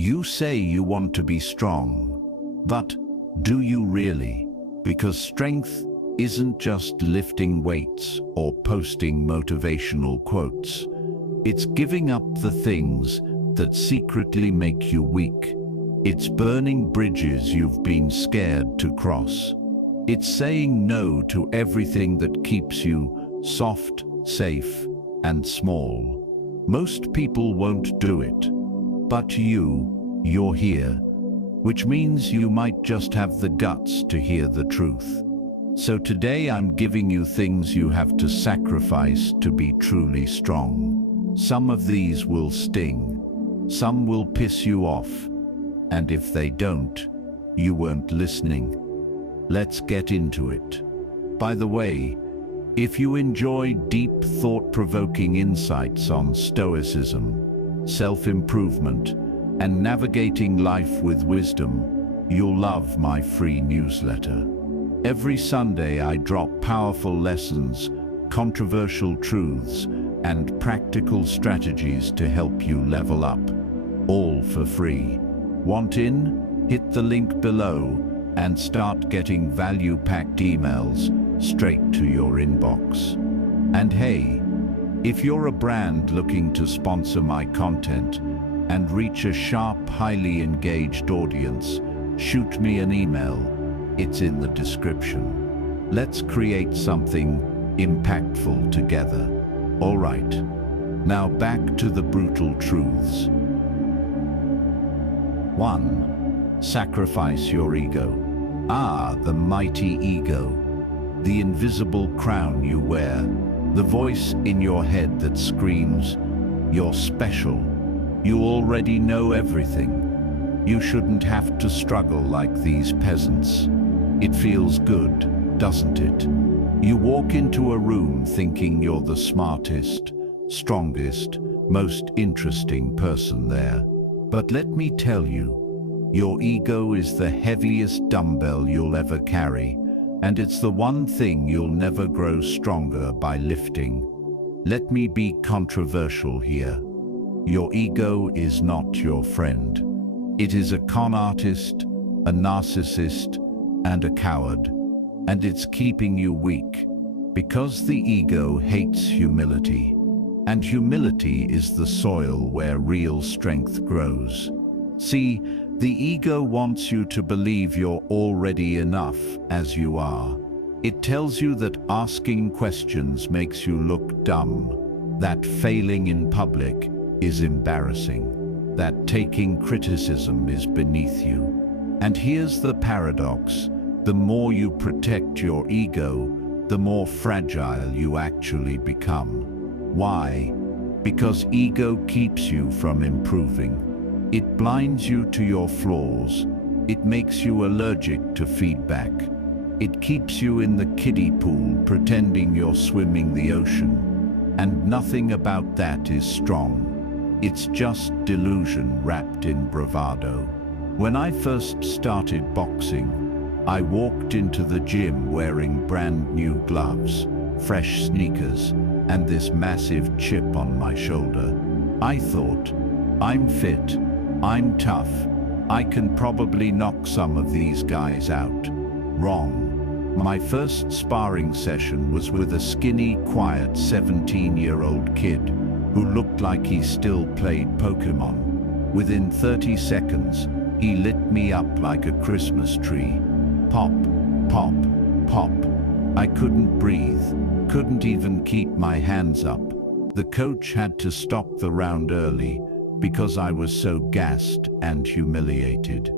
You say you want to be strong, but do you really? Because strength isn't just lifting weights or posting motivational quotes. It's giving up the things that secretly make you weak. It's burning bridges you've been scared to cross. It's saying no to everything that keeps you soft, safe, and small. Most people won't do it, but you're here, which means you might just have the guts to hear the truth. So today I'm giving you things you have to sacrifice to be truly strong. Some of these will sting, some will piss you off, and if they don't, you weren't listening. Let's get into it. By the way, if you enjoy deep, thought-provoking insights on Stoicism, self-improvement, and navigating life with wisdom, you'll love my free newsletter. Every Sunday I drop powerful lessons, controversial truths, and practical strategies to help you level up, all for free. Want in? Hit the link below and start getting value-packed emails straight to your inbox. And hey, if you're a brand looking to sponsor my content and reach a sharp, highly engaged audience, shoot me an email. It's in the description. Let's create something impactful together. All right, now back to the brutal truths. 1. Sacrifice your ego. The mighty ego. The invisible crown you wear. The voice in your head that screams, "You're special. You already know everything. You shouldn't have to struggle like these peasants." It feels good, doesn't it? You walk into a room thinking you're the smartest, strongest, most interesting person there. But let me tell you, your ego is the heaviest dumbbell you'll ever carry, and it's the one thing you'll never grow stronger by lifting. Let me be controversial here. Your ego is not your friend. It is a con artist, a narcissist, and a coward, and it's keeping you weak, because the ego hates humility, and humility is the soil where real strength grows. See, the ego wants you to believe you're already enough as you are. It tells you that asking questions makes you look dumb, that failing in public is embarrassing, that taking criticism is beneath you. And here's the paradox: the more you protect your ego, the more fragile you actually become. Why? Because ego keeps you from improving. It blinds you to your flaws. It makes you allergic to feedback. It keeps you in the kiddie pool pretending you're swimming the ocean. And nothing about that is strong. It's just delusion wrapped in bravado. When I first started boxing, I walked into the gym wearing brand new gloves, fresh sneakers, and this massive chip on my shoulder. I thought, I'm fit, I'm tough, I can probably knock some of these guys out. Wrong. My first sparring session was with a skinny, quiet 17-year-old kid who looked like he still played Pokemon. Within 30 seconds, he lit me up like a Christmas tree. Pop, pop, pop. I couldn't breathe, couldn't even keep my hands up. The coach had to stop the round early because I was so gassed and humiliated.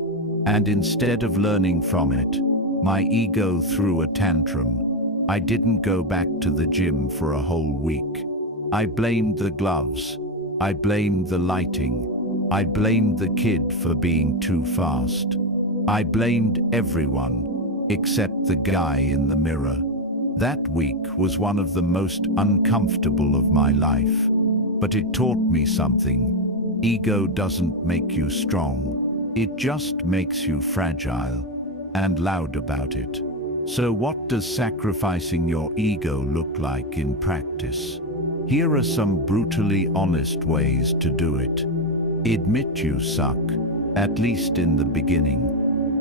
And instead of learning from it, my ego threw a tantrum. I didn't go back to the gym for a whole week. I blamed the gloves. I blamed the lighting. I blamed the kid for being too fast. I blamed everyone except the guy in the mirror. That week was one of the most uncomfortable of my life, but it taught me something. Ego doesn't make you strong. It just makes you fragile and loud about it. So what does sacrificing your ego look like in practice? Here are some brutally honest ways to do it. Admit you suck. at least in the beginning.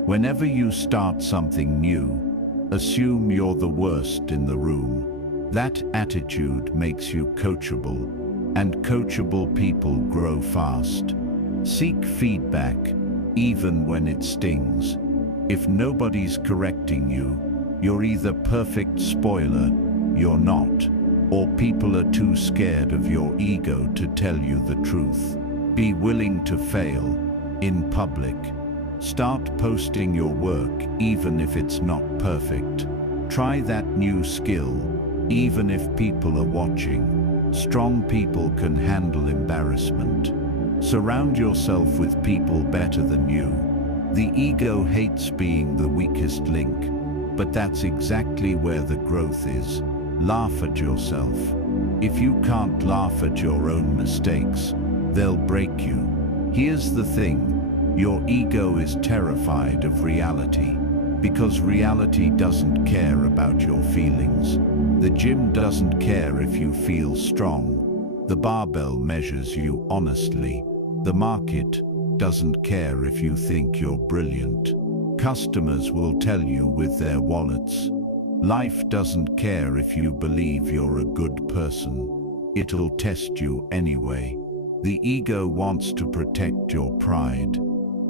Whenever you start something new, assume you're the worst in the room. That attitude makes you coachable, and coachable people grow fast. Seek feedback, even when it stings. If nobody's correcting you, you're either perfect spoiler, you're not, or people are too scared of your ego to tell you the truth. Be willing to fail in public. Start posting your work even if it's not perfect. Try that new skill, even if people are watching. Strong people can handle embarrassment. Surround yourself with people better than you. The ego hates being the weakest link, but that's exactly where the growth is. Laugh at yourself. If you can't laugh at your own mistakes, they'll break you. Here's the thing, your ego is terrified of reality, because reality doesn't care about your feelings. The gym doesn't care if you feel strong. The barbell measures you honestly. The market doesn't care if you think you're brilliant. Customers will tell you with their wallets. Life doesn't care if you believe you're a good person. It'll test you anyway. The ego wants to protect your pride.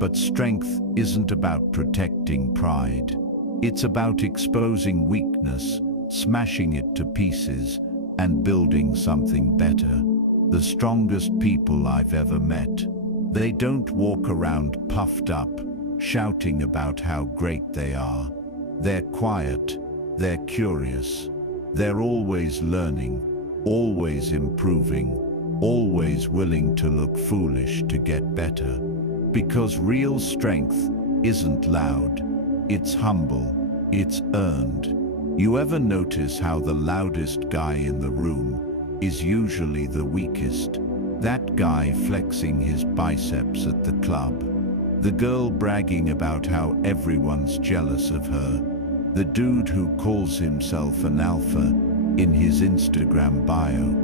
But strength isn't about protecting pride. It's about exposing weakness, smashing it to pieces, and building something better. The strongest people I've ever met, they don't walk around puffed up, shouting about how great they are. They're quiet, they're curious, they're always learning, always improving, always willing to look foolish to get better. Because real strength isn't loud, it's humble, it's earned. You ever notice how the loudest guy in the room is usually the weakest? That guy flexing his biceps at the club. The girl bragging about how everyone's jealous of her. The dude who calls himself an alpha in his Instagram bio.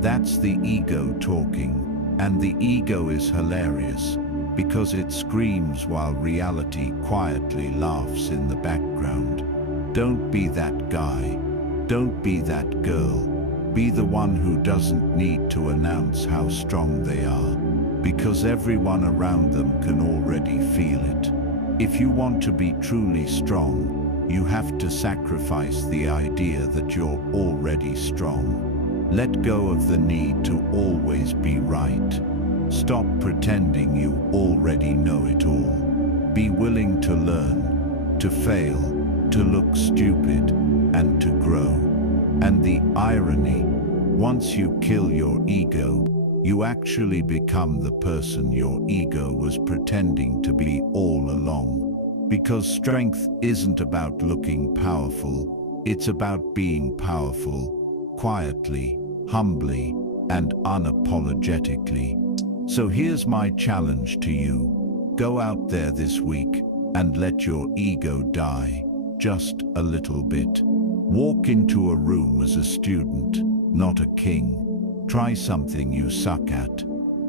That's the ego talking, and the ego is hilarious because it screams while reality quietly laughs in the background. Don't be that guy. Don't be that girl. Be the one who doesn't need to announce how strong they are, because everyone around them can already feel it. If you want to be truly strong, you have to sacrifice the idea that you're already strong. Let go of the need to always be right. Stop pretending you already know it all. Be willing to learn, to fail, to look stupid, and to grow. And the irony, once you kill your ego, you actually become the person your ego was pretending to be all along. Because strength isn't about looking powerful, it's about being powerful, quietly, humbly, and unapologetically. So here's my challenge to you. Go out there this week and let your ego die, just a little bit. Walk into a room as a student, not a king. Try something you suck at.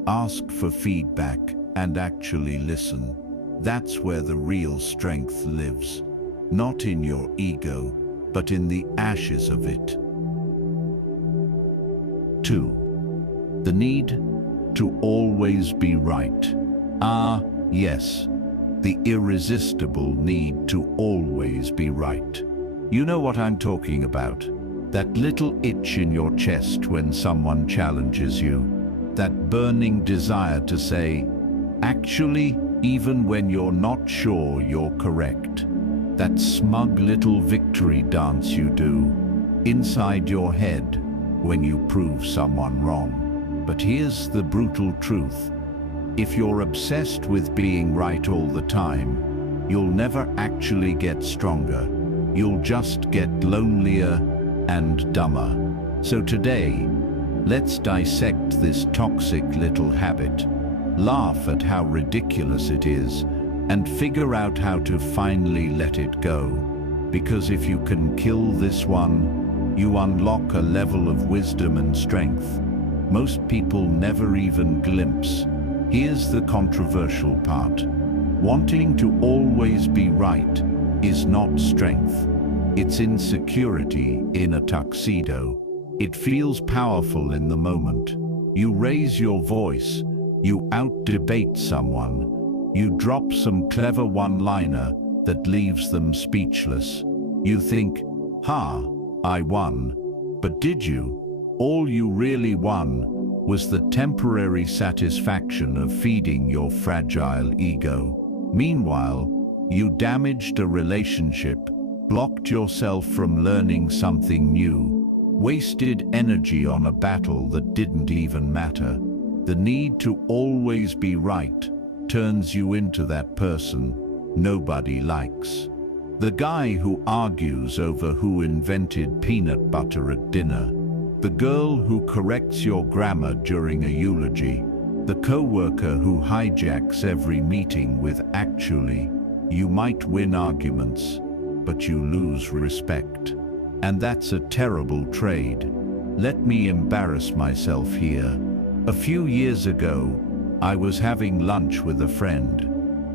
Ask for feedback and actually listen. That's where the real strength lives. Not in your ego, but in the ashes of it. 2. The need to always be right. Ah, yes, the irresistible need to always be right. You know what I'm talking about. That little itch in your chest when someone challenges you. That burning desire to say, actually, even when you're not sure you're correct. That smug little victory dance you do inside your head when you prove someone wrong. But here's the brutal truth. If you're obsessed with being right all the time, you'll never actually get stronger. You'll just get lonelier and dumber. So today, let's dissect this toxic little habit, laugh at how ridiculous it is, and figure out how to finally let it go. Because if you can kill this one, you unlock a level of wisdom and strength most people never even glimpse. Here's the controversial part. Wanting to always be right is not strength. It's insecurity in a tuxedo. It feels powerful in the moment. You raise your voice, you out-debate someone, you drop some clever one-liner that leaves them speechless. You think, "Ha, I won." But did you? All you really won was the temporary satisfaction of feeding your fragile ego. Meanwhile, you damaged a relationship, blocked yourself from learning something new, wasted energy on a battle that didn't even matter. The need to always be right turns you into that person nobody likes. The guy who argues over who invented peanut butter at dinner. The girl who corrects your grammar during a eulogy. The coworker who hijacks every meeting with "actually." You might win arguments, but you lose respect. And that's a terrible trade. Let me embarrass myself here. A few years ago, I was having lunch with a friend.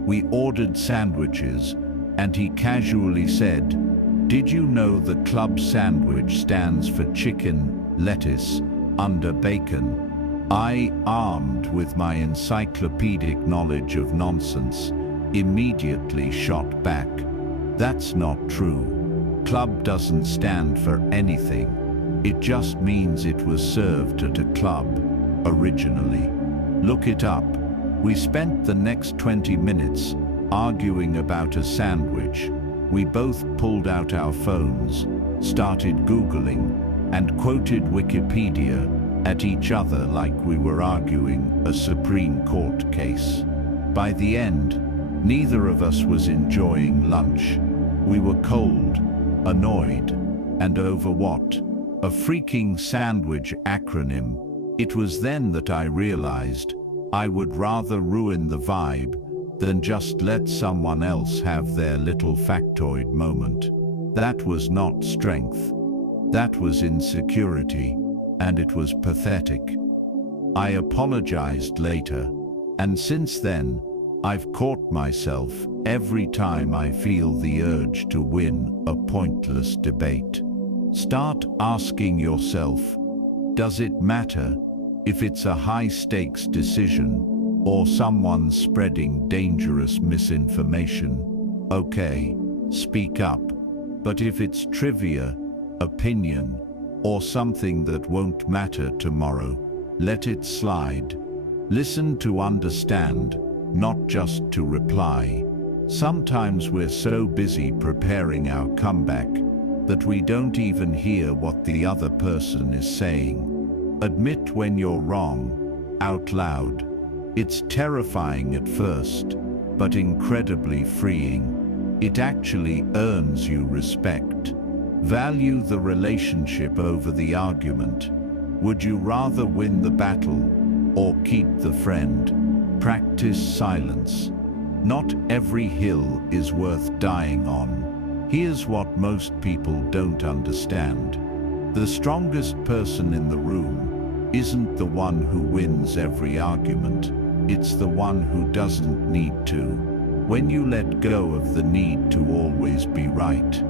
We ordered sandwiches, and he casually said, "Did you know the club sandwich stands for chicken, lettuce, under bacon?" I, armed with my encyclopedic knowledge of nonsense, immediately shot back. That's not true. Club doesn't stand for anything. It just means it was served at a club, originally. Look it up. We spent the next 20 minutes arguing about a sandwich. We both pulled out our phones, started Googling, and quoted Wikipedia at each other like we were arguing a Supreme Court case. By the end, neither of us was enjoying lunch. We were cold, annoyed, and over what? A freaking sandwich acronym. It was then that I realized I would rather ruin the vibe than just let someone else have their little factoid moment. That was not strength. That was insecurity, and it was pathetic. I apologized later, and since then, I've caught myself every time I feel the urge to win a pointless debate. Start asking yourself, does it matter if it's a high-stakes decision or someone spreading dangerous misinformation? Okay, speak up. But if it's trivia, opinion, or something that won't matter tomorrow, let it slide. Listen to understand, not just to reply. Sometimes we're so busy preparing our comeback that we don't even hear what the other person is saying. Admit when you're wrong, out loud. It's terrifying at first, but incredibly freeing. It actually earns you respect. Value the relationship over the argument. Would you rather win the battle or keep the friend? Practice silence. Not every hill is worth dying on. Here's what most people don't understand. The strongest person in the room isn't the one who wins every argument. It's the one who doesn't need to. When you let go of the need to always be right,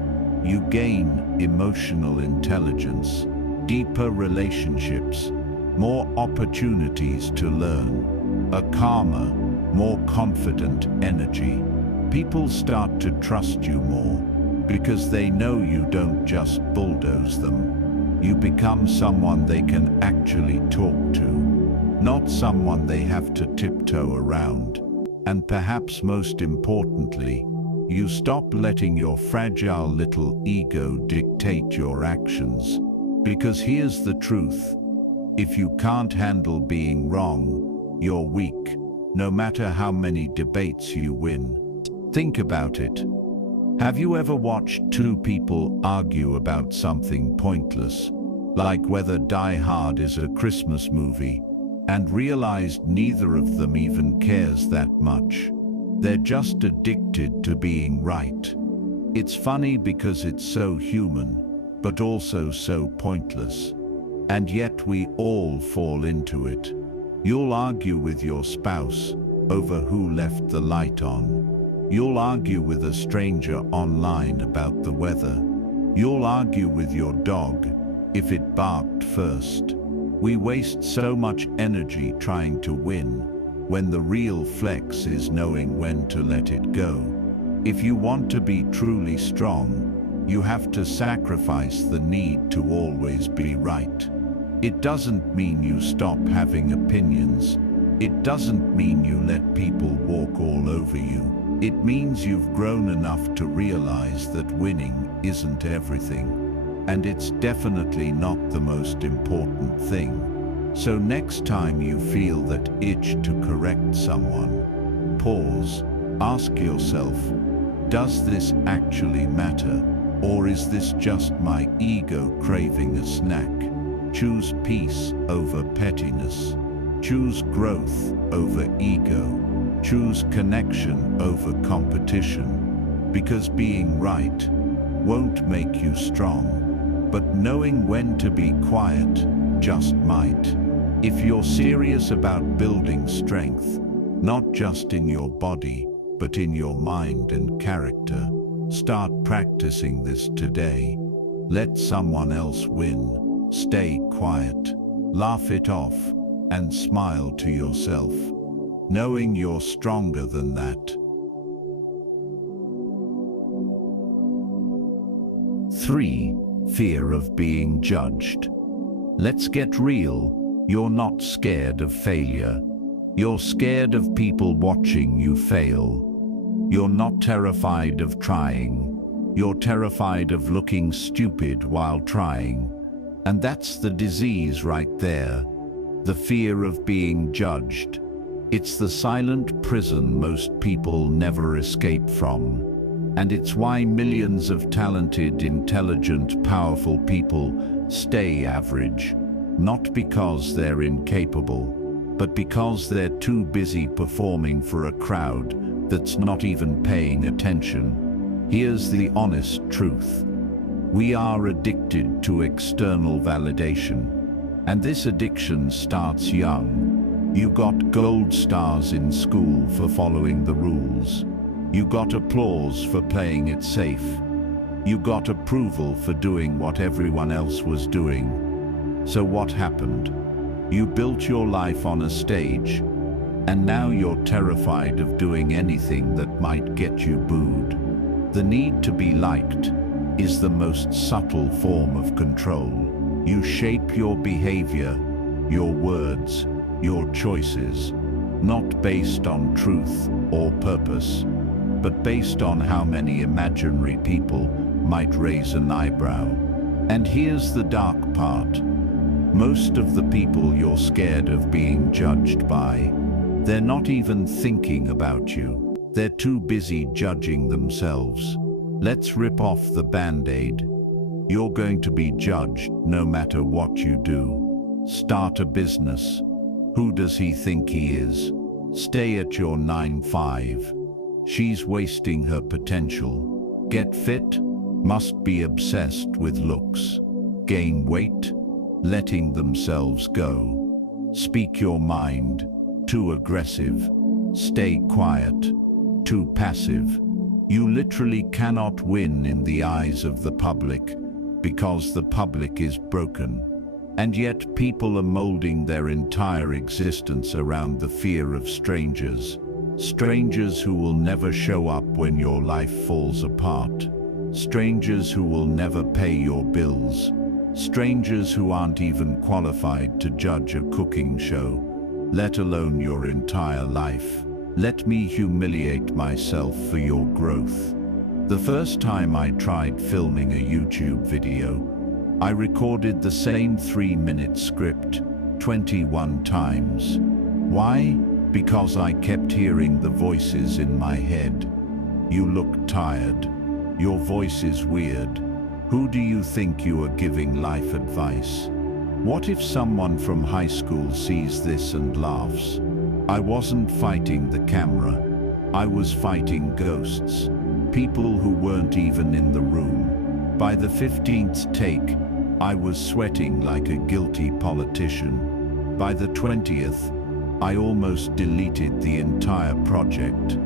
you gain emotional intelligence, deeper relationships, more opportunities to learn, a calmer, more confident energy. People start to trust you more because they know you don't just bulldoze them. You become someone they can actually talk to, not someone they have to tiptoe around. And perhaps most importantly, you stop letting your fragile little ego dictate your actions. Because here's the truth. If you can't handle being wrong, you're weak, no matter how many debates you win. Think about it. Have you ever watched two people argue about something pointless, like whether Die Hard is a Christmas movie, and realized neither of them even cares that much? They're just addicted to being right. It's funny because it's so human, but also so pointless. And yet we all fall into it. You'll argue with your spouse over who left the light on. You'll argue with a stranger online about the weather. You'll argue with your dog if it barked first. We waste so much energy trying to win, when the real flex is knowing when to let it go. If you want to be truly strong, you have to sacrifice the need to always be right. It doesn't mean you stop having opinions. It doesn't mean you let people walk all over you. It means you've grown enough to realize that winning isn't everything. And it's definitely not the most important thing. So next time you feel that itch to correct someone, pause, ask yourself, does this actually matter? Or is this just my ego craving a snack? Choose peace over pettiness. Choose growth over ego. Choose connection over competition. Because being right won't make you strong, but knowing when to be quiet just might. If you're serious about building strength, not just in your body, but in your mind and character, start practicing this today. Let someone else win. Stay quiet. Laugh it off and smile to yourself, knowing you're stronger than that. 3. Fear of being judged. Let's get real. You're not scared of failure. You're scared of people watching you fail. You're not terrified of trying. You're terrified of looking stupid while trying. And that's the disease right there. The fear of being judged. It's the silent prison most people never escape from. And it's why millions of talented, intelligent, powerful people stay average. Not because they're incapable, but because they're too busy performing for a crowd that's not even paying attention. Here's the honest truth. We are addicted to external validation. And this addiction starts young. You got gold stars in school for following the rules. You got applause for playing it safe. You got approval for doing what everyone else was doing. So what happened? You built your life on a stage, and now you're terrified of doing anything that might get you booed. The need to be liked is the most subtle form of control. You shape your behavior, your words, your choices, not based on truth or purpose, but based on how many imaginary people might raise an eyebrow. And here's the dark part. Most of the people you're scared of being judged by, they're not even thinking about you. They're too busy judging themselves. Let's rip off the Band-Aid. You're going to be judged no matter what you do. Start a business. Who does he think he is? Stay at your 9-5. She's wasting her potential. Get fit? Must be obsessed with looks. Gain weight? Letting themselves go. Speak your mind. Too aggressive. Stay quiet. Too passive. You literally cannot win in the eyes of the public because the public is broken. And yet people are molding their entire existence around the fear of strangers. Strangers who will never show up when your life falls apart. Strangers who will never pay your bills. Strangers who aren't even qualified to judge a cooking show, let alone your entire life. Let me humiliate myself for your growth. The first time I tried filming a YouTube video, I recorded the same 3-minute script 21 times. Why? Because I kept hearing the voices in my head. You look tired. Your voice is weird. Who do you think you are giving life advice? What if someone from high school sees this and laughs? I wasn't fighting the camera. I was fighting ghosts. People who weren't even in the room. By the 15th take, I was sweating like a guilty politician. By the 20th, I almost deleted the entire project.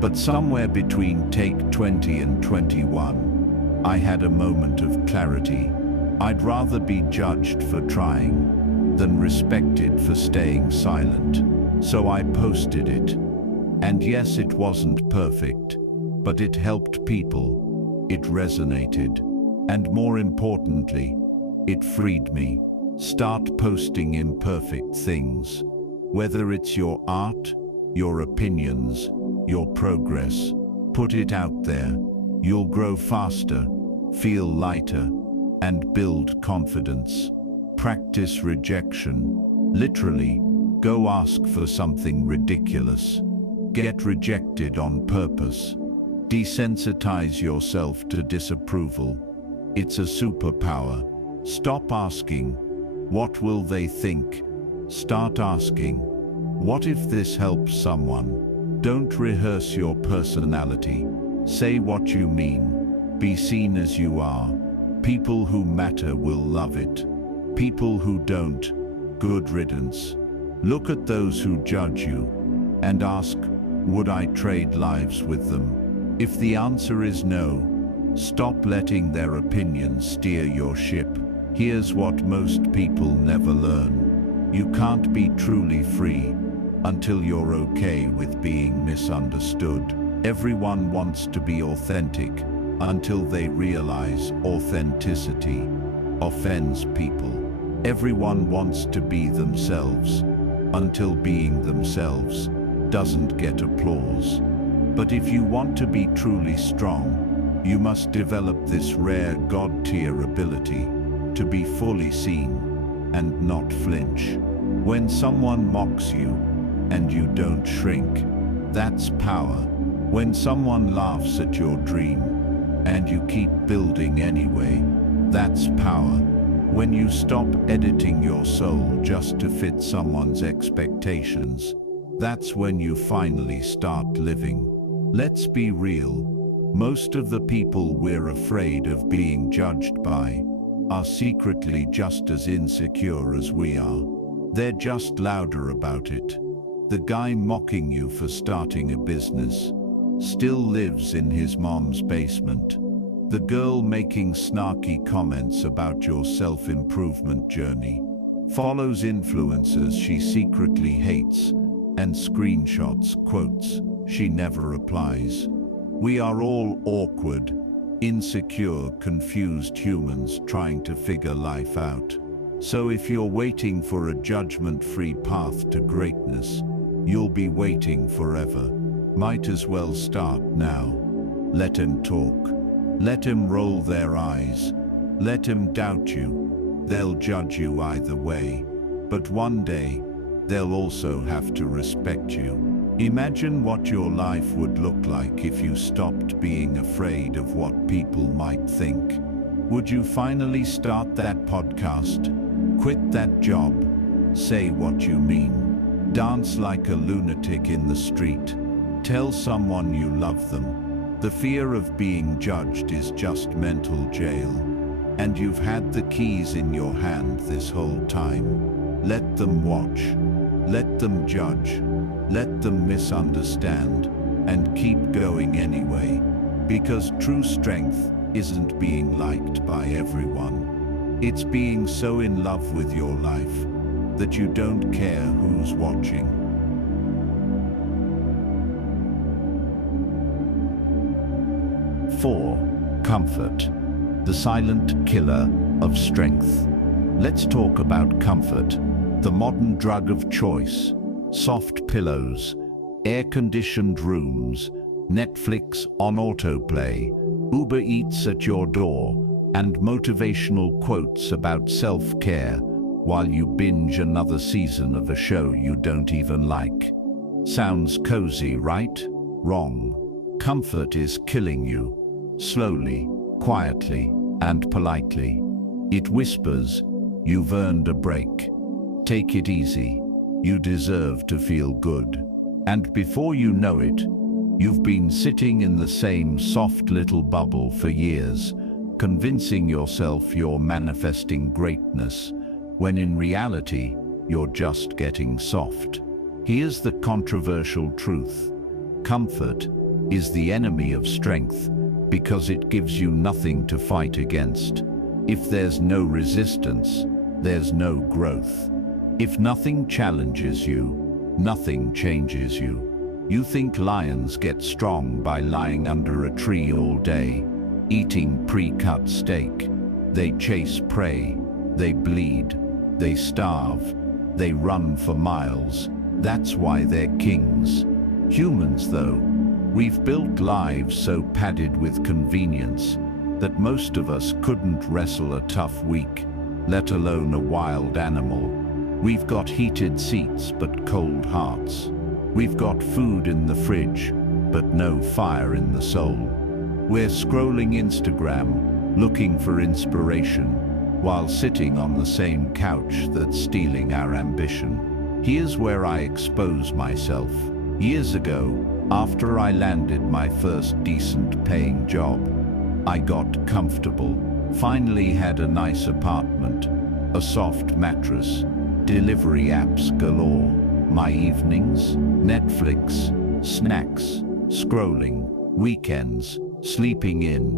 But somewhere between take 20 and 21, I had a moment of clarity. I'd rather be judged for trying than respected for staying silent. So I posted it. And yes, it wasn't perfect, but it helped people. It resonated. And more importantly, it freed me. Start posting imperfect things. Whether it's your art, your opinions, your progress, put it out there. You'll grow faster, feel lighter, and build confidence. Practice rejection. Literally, go ask for something ridiculous. Get rejected on purpose. Desensitize yourself to disapproval. It's a superpower. Stop asking, what will they think? Start asking, what if this helps someone? Don't rehearse your personality. Say what you mean. Be seen as you are. People who matter will love it. People who don't, good riddance. Look at those who judge you and ask, would I trade lives with them? If the answer is no, stop letting their opinions steer your ship. Here's what most people never learn. You can't be truly free until you're okay with being misunderstood. Everyone wants to be authentic until they realize authenticity offends people. Everyone wants to be themselves until being themselves doesn't get applause. But if you want to be truly strong, you must develop this rare God-tier ability to be fully seen and not flinch. When someone mocks you and you don't shrink, that's power. When someone laughs at your dream and you keep building anyway, that's power. When you stop editing your soul just to fit someone's expectations, that's when you finally start living. Let's be real. Most of the people we're afraid of being judged by are secretly just as insecure as we are. They're just louder about it. The guy mocking you for starting a business still lives in his mom's basement. The girl making snarky comments about your self-improvement journey follows influencers she secretly hates and screenshots quotes she never applies. We are all awkward, insecure, confused humans trying to figure life out. So if you're waiting for a judgment-free path to greatness, you'll be waiting forever. Might as well start now. Let him talk. Let him roll their eyes. Let him doubt you. They'll judge you either way. But one day, they'll also have to respect you. Imagine what your life would look like if you stopped being afraid of what people might think. Would you finally start that podcast? Quit that job? Say what you mean. Dance like a lunatic in the street. Tell someone you love them. The fear of being judged is just mental jail. And you've had the keys in your hand this whole time. Let them watch. Let them judge. Let them misunderstand. And keep going anyway. Because true strength isn't being liked by everyone. It's being so in love with your life that you don't care who's watching. 4. Comfort, the silent killer of strength. Let's talk about comfort, the modern drug of choice. Soft pillows, air-conditioned rooms, Netflix on autoplay, Uber Eats at your door, and motivational quotes about self-care while you binge another season of a show you don't even like. Sounds cozy, right? Wrong. Comfort is killing you. Slowly, quietly, and politely. It whispers, you've earned a break. Take it easy. You deserve to feel good. And before you know it, you've been sitting in the same soft little bubble for years, convincing yourself you're manifesting greatness, when in reality, you're just getting soft. Here's the controversial truth. Comfort is the enemy of strength because it gives you nothing to fight against. If there's no resistance, there's no growth. If nothing challenges you, nothing changes you. You think lions get strong by lying under a tree all day, eating pre-cut steak. They chase prey, they bleed, they starve, they run for miles. That's why they're kings. Humans, though, we've built lives so padded with convenience that most of us couldn't wrestle a tough week, let alone a wild animal. We've got heated seats but cold hearts. We've got food in the fridge but no fire in the soul. We're scrolling Instagram, looking for inspiration, while sitting on the same couch that's stealing our ambition. Here's where I expose myself. Years ago, after I landed my first decent paying job, I got comfortable, finally had a nice apartment, a soft mattress, delivery apps galore. My evenings, Netflix, snacks, scrolling, weekends, sleeping in,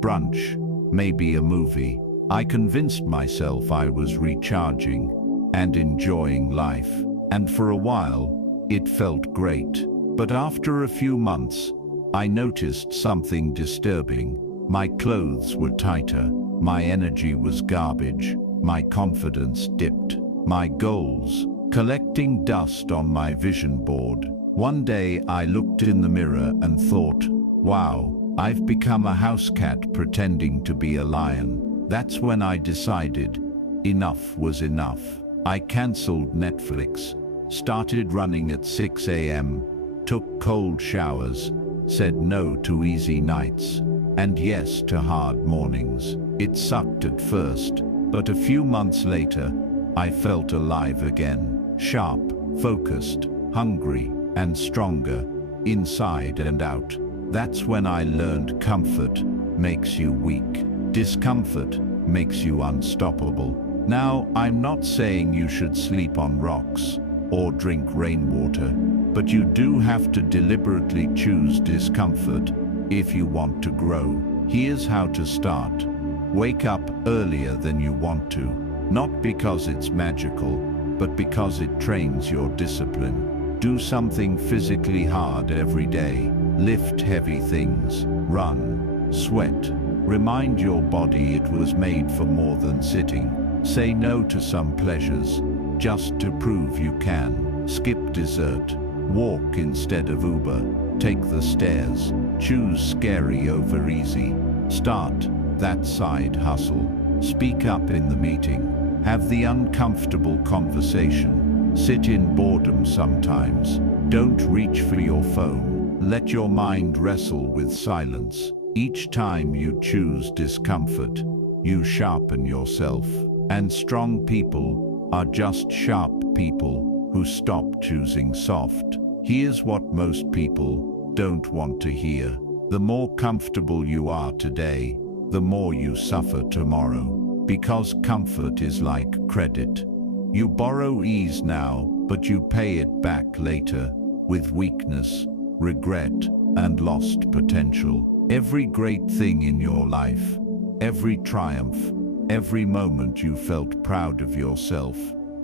brunch, maybe a movie. I convinced myself I was recharging and enjoying life. And for a while, it felt great. But after a few months, I noticed something disturbing. My clothes were tighter, my energy was garbage, my confidence dipped, my goals collecting dust on my vision board. One day I looked in the mirror and thought, wow, I've become a house cat pretending to be a lion. That's when I decided enough was enough. I cancelled Netflix, started running at 6 a.m., took cold showers, said no to easy nights, and yes to hard mornings. It sucked at first, but a few months later, I felt alive again. Sharp, focused, hungry, and stronger, inside and out. That's when I learned comfort makes you weak. Discomfort makes you unstoppable. Now, I'm not saying you should sleep on rocks or drink rainwater, but you do have to deliberately choose discomfort if you want to grow. Here's how to start. Wake up earlier than you want to, not because it's magical, but because it trains your discipline. Do something physically hard every day. Lift heavy things, run, sweat. Remind your body it was made for more than sitting. Say no to some pleasures, just to prove you can. Skip dessert, walk instead of Uber, take the stairs, choose scary over easy. Start that side hustle. Speak up in the meeting. Have the uncomfortable conversation. Sit in boredom sometimes. Don't reach for your phone. Let your mind wrestle with silence. Each time you choose discomfort, you sharpen yourself. And strong people are just sharp people who stop choosing soft. Here's what most people don't want to hear. The more comfortable you are today, the more you suffer tomorrow. Because comfort is like credit. You borrow ease now, but you pay it back later with weakness, regret, and lost potential. Every great thing in your life, every triumph, every moment you felt proud of yourself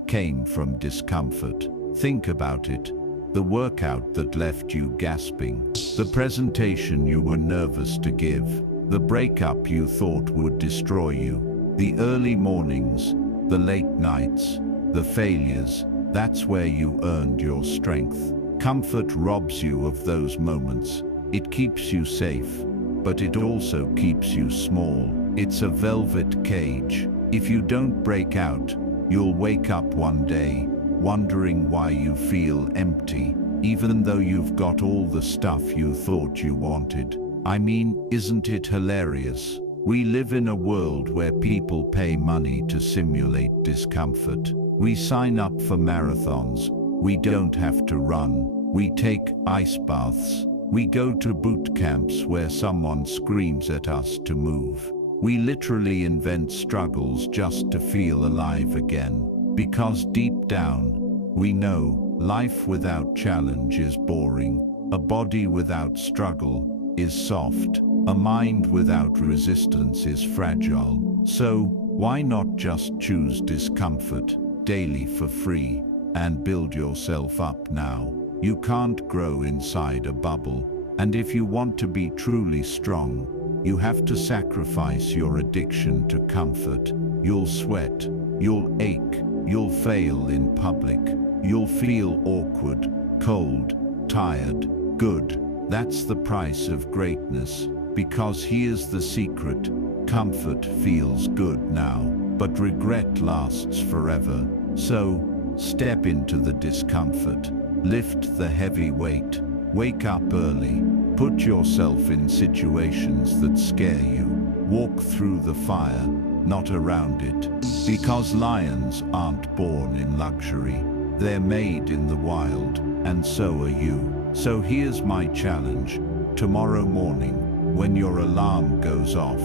came from discomfort. Think about it. The workout that left you gasping, the presentation you were nervous to give, the breakup you thought would destroy you, the early mornings, the late nights, the failures. That's where you earned your strength. Comfort robs you of those moments. It keeps you safe, but it also keeps you small. It's a velvet cage. If you don't break out, you'll wake up one day wondering why you feel empty, even though you've got all the stuff you thought you wanted. I mean, isn't it hilarious? We live in a world where people pay money to simulate discomfort. We sign up for marathons. We don't have to run. We take ice baths. We go to boot camps where someone screams at us to move. We literally invent struggles just to feel alive again. Because deep down, we know Life without challenge is boring. A body without struggle is soft. A mind without resistance is fragile. So, why not just choose discomfort daily for free and build yourself up now? You can't grow inside a bubble. And if you want to be truly strong, you have to sacrifice your addiction to comfort. You'll sweat, you'll ache, you'll fail in public, you'll feel awkward, cold, tired. Good. That's the price of greatness. Because here's the secret. Comfort feels good now, but regret lasts forever. So, step into the discomfort. Lift the heavy weight. Wake up early. Put yourself in situations that scare you. Walk through the fire, not around it. Because lions aren't born in luxury. They're made in the wild, and so are you. So here's my challenge. Tomorrow morning, when your alarm goes off,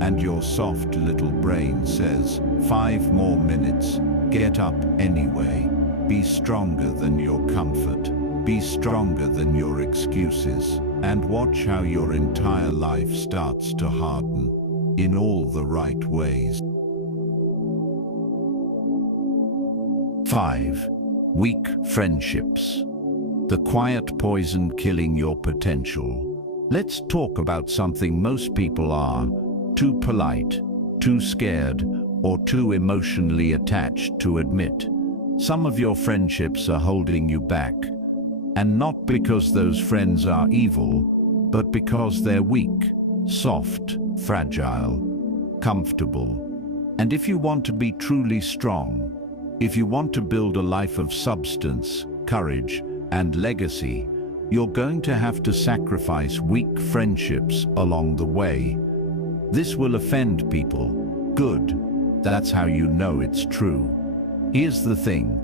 and your soft little brain says, 5 more minutes, get up anyway. Be stronger than your comfort. Be stronger than your excuses. And watch how your entire life starts to harden in all the right ways. 5. Weak friendships. The quiet poison killing your potential. Let's talk about something most people are too polite, too scared, or too emotionally attached to admit. Some of your friendships are holding you back. And not because those friends are evil, but because they're weak, soft, fragile, comfortable. And if you want to be truly strong, if you want to build a life of substance, courage, and legacy, you're going to have to sacrifice weak friendships along the way. This will offend people. Good. That's how you know it's true. Here's the thing.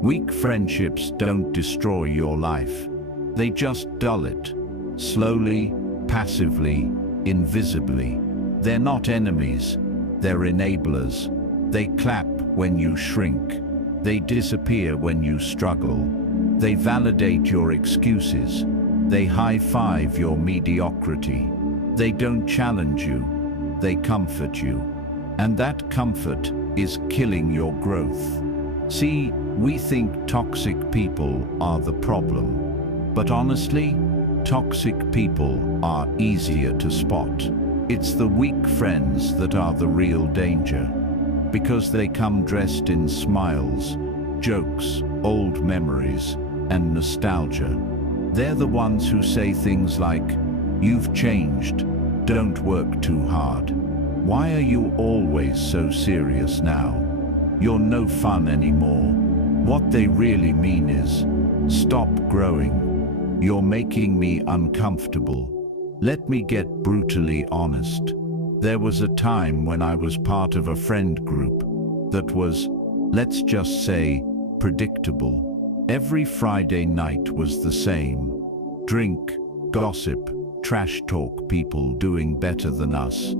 Weak friendships don't destroy your life. They just dull it. Slowly, passively, invisibly. They're not enemies. They're enablers. They clap when you shrink. They disappear when you struggle. They validate your excuses. They high-five your mediocrity. They don't challenge you. They comfort you. And that comfort is killing your growth. See, we think toxic people are the problem. But honestly, toxic people are easier to spot. It's the weak friends that are the real danger. Because they come dressed in smiles, jokes, old memories, and nostalgia. They're the ones who say things like, "You've changed, don't work too hard. Why are you always so serious now? You're no fun anymore." What they really mean is, "Stop growing. You're making me uncomfortable." Let me get brutally honest. There was a time when I was part of a friend group that was, let's just say, predictable. Every Friday night was the same. Drink, gossip, trash talk people doing better than us,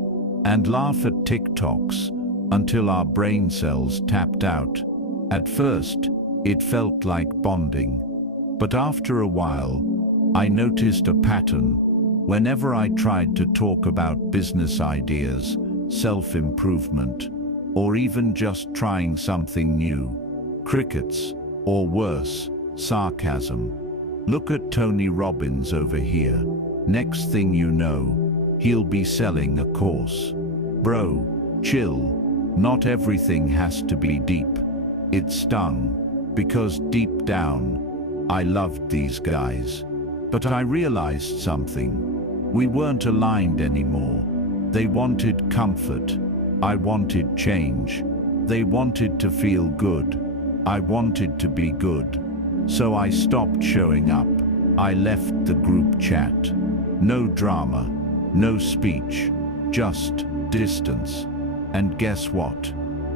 and laugh at TikToks until our brain cells tapped out. At first, it felt like bonding. But after a while, I noticed a pattern. Whenever I tried to talk about business ideas, self-improvement, or even just trying something new, crickets, or worse, sarcasm. Look at Tony Robbins over here. Next thing you know, he'll be selling a course. Bro, chill. Not everything has to be deep. It stung, because deep down, I loved these guys. But I realized something. We weren't aligned anymore. They wanted comfort. I wanted change. They wanted to feel good. I wanted to be good. So I stopped showing up. I left the group chat. No drama, no speech, just distance. And guess what?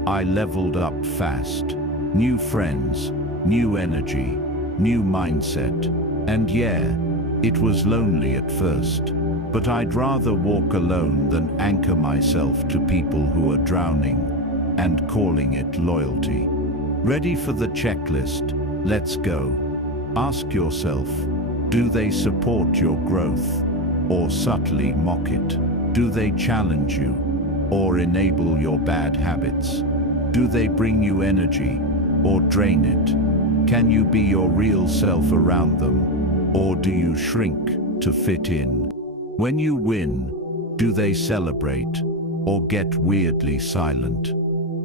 I leveled up fast. New friends, new energy, new mindset. And yeah, it was lonely at first. But I'd rather walk alone than anchor myself to people who are drowning and calling it loyalty. Ready for the checklist? Let's go. Ask yourself, do they support your growth or subtly mock it? Do they challenge you or enable your bad habits? Do they bring you energy or drain it? Can you be your real self around them, or do you shrink to fit in? When you win, do they celebrate or get weirdly silent?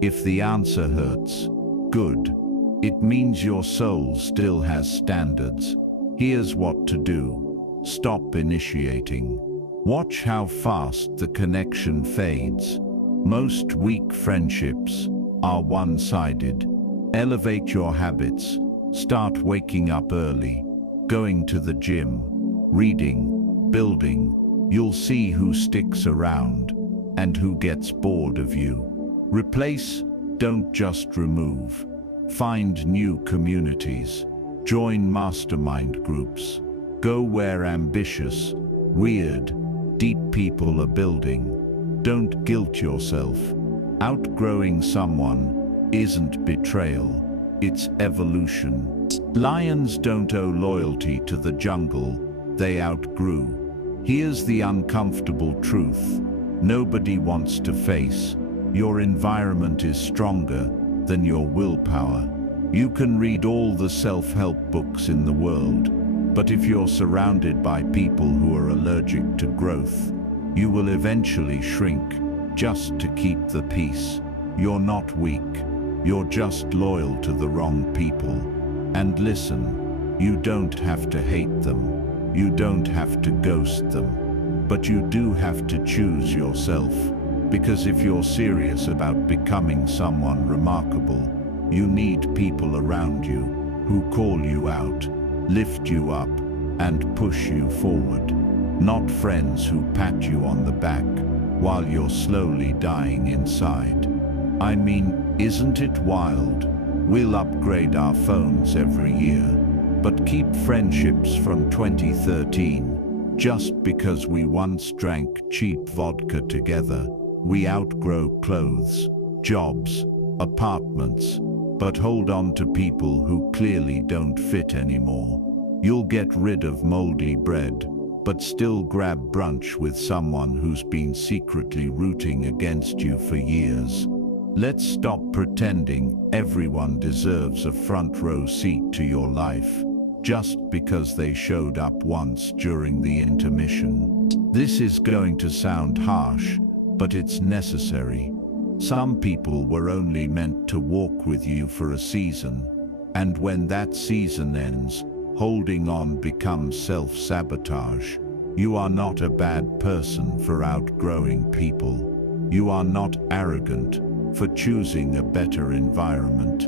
If the answer hurts, good. It means your soul still has standards. Here's what to do. Stop initiating. Watch how fast the connection fades. Most weak friendships are one-sided. Elevate your habits. Start waking up early, going to the gym, reading, building. You'll see who sticks around and who gets bored of you. Replace, don't just remove. Find new communities. Join mastermind groups. Go where ambitious, weird, deep people are building. Don't guilt yourself. Outgrowing someone isn't betrayal, it's evolution. Lions don't owe loyalty to the jungle they outgrew. Here's the uncomfortable truth nobody wants to face. Your environment is stronger than your willpower. You can read all the self-help books in the world, but if you're surrounded by people who are allergic to growth, you will eventually shrink just to keep the peace. You're not weak, you're just loyal to the wrong people. And listen, you don't have to hate them, you don't have to ghost them, but you do have to choose yourself. Because if you're serious about becoming someone remarkable, you need people around you who call you out, lift you up, and push you forward. Not friends who pat you on the back while you're slowly dying inside. I mean, isn't it wild? We'll upgrade our phones every year, but keep friendships from 2013 just because we once drank cheap vodka together. We outgrow clothes, jobs, apartments, but hold on to people who clearly don't fit anymore. You'll get rid of moldy bread, but still grab brunch with someone who's been secretly rooting against you for years. Let's stop pretending everyone deserves a front row seat to your life just because they showed up once during the intermission. This is going to sound harsh, but it's necessary. Some people were only meant to walk with you for a season, and when that season ends, holding on becomes self-sabotage. You are not a bad person for outgrowing people. You are not arrogant for choosing a better environment.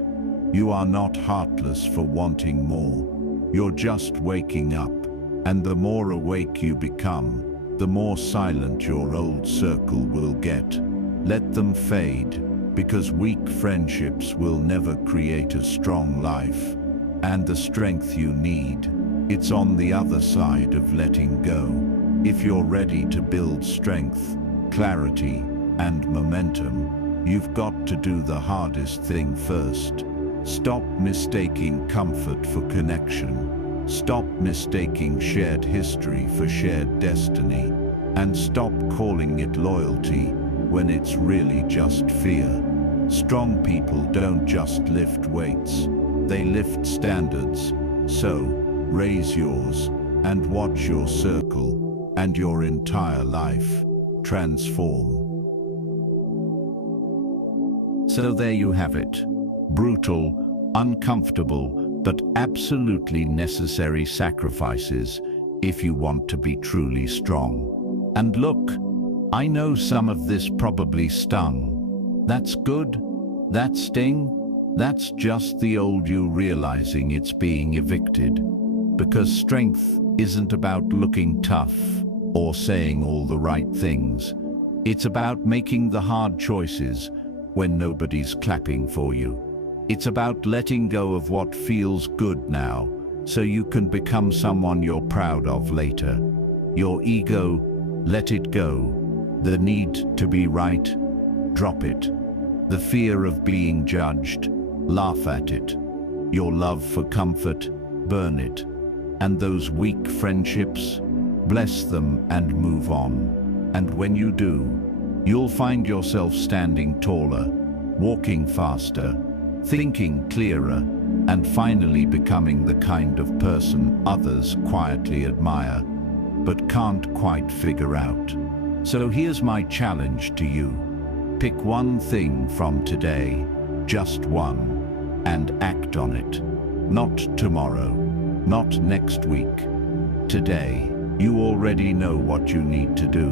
You are not heartless for wanting more. You're just waking up, and the more awake you become, the more silent your old circle will get. Let them fade, because weak friendships will never create a strong life. And the strength you need, it's on the other side of letting go. If you're ready to build strength, clarity, and momentum, you've got to do the hardest thing first. Stop mistaking comfort for connection. Stop mistaking shared history for shared destiny. And stop calling it loyalty when it's really just fear. Strong people don't just lift weights, they lift standards. So, raise yours and watch your circle and your entire life transform. So there you have it. Brutal, uncomfortable, but absolutely necessary sacrifices if you want to be truly strong. And look, I know some of this probably stung. That's good, that sting, that's just the old you realizing it's being evicted. Because strength isn't about looking tough or saying all the right things. It's about making the hard choices when nobody's clapping for you. It's about letting go of what feels good now so you can become someone you're proud of later. Your ego, let it go. The need to be right, drop it. The fear of being judged, laugh at it. Your love for comfort, burn it. And those weak friendships, bless them and move on. And when you do, you'll find yourself standing taller, walking faster, thinking clearer, and finally becoming the kind of person others quietly admire, but can't quite figure out. So here's my challenge to you. Pick one thing from today, just one, and act on it. Not tomorrow, not next week. Today, you already know what you need to do.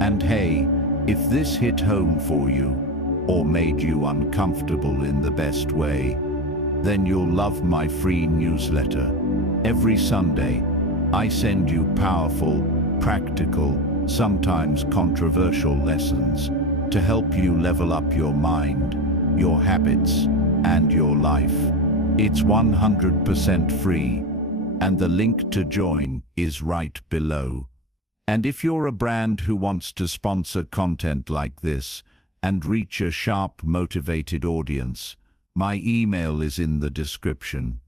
And hey, if this hit home for you, or made you uncomfortable in the best way, then you'll love my free newsletter. Every Sunday, I send you powerful, practical, sometimes controversial lessons to help you level up your mind, your habits, and your life. It's 100% free, and the link to join is right below. And if you're a brand who wants to sponsor content like this and reach a sharp, motivated audience, my email is in the description.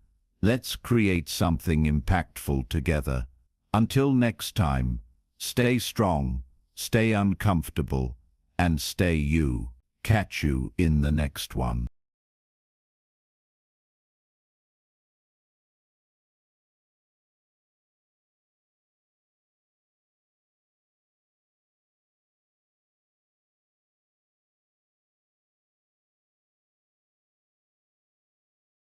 Let's create something impactful together. Until next time, stay strong, stay uncomfortable, and stay you. Catch you in the next one.